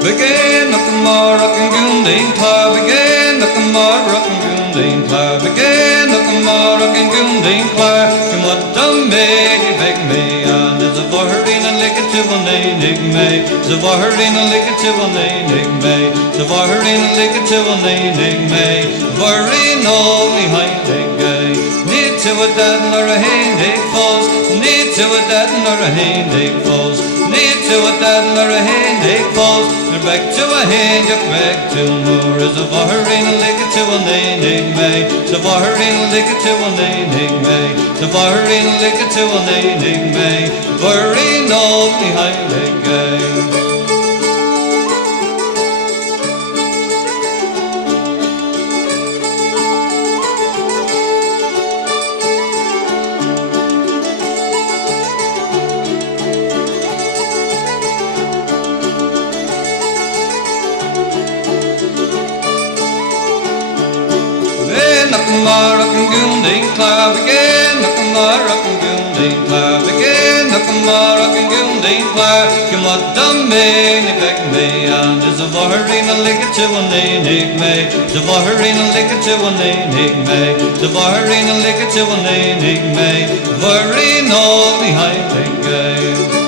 Begin up the mar rockin' goon ding cloud. Begin up the mar rockin' goon ding cloud. Begin up the mar rockin' goon ding cloud. You want to make you beg me on. There's a vorrin and lick it to one nig me. There's a vorrin and lick it to one nig me. There's a vorrin and lick it to one nig me. Vorrin only high nig gay. Need to a dad nor a hay nig falls. Need to a dad nor a hay nig falls. Need to a dad nor a hay nig falls. You're back to a hand, you're back to more. Is a vorrin and lick it to one nig me. Is a vorrin and lick it to one nig me. Is a vorrin and lick it to one nig me. Vorrin only high nig gay. Knock and goon ding cloud again. Knock and goon ding cloud again. Knock and goon ding cloud. You want the main back me and there's a vorrin and lick it to one nig me. There's a vorrin and lick it to one nig me. There's a vorrin and lick it to one nig me. Vorrin only high nig gay.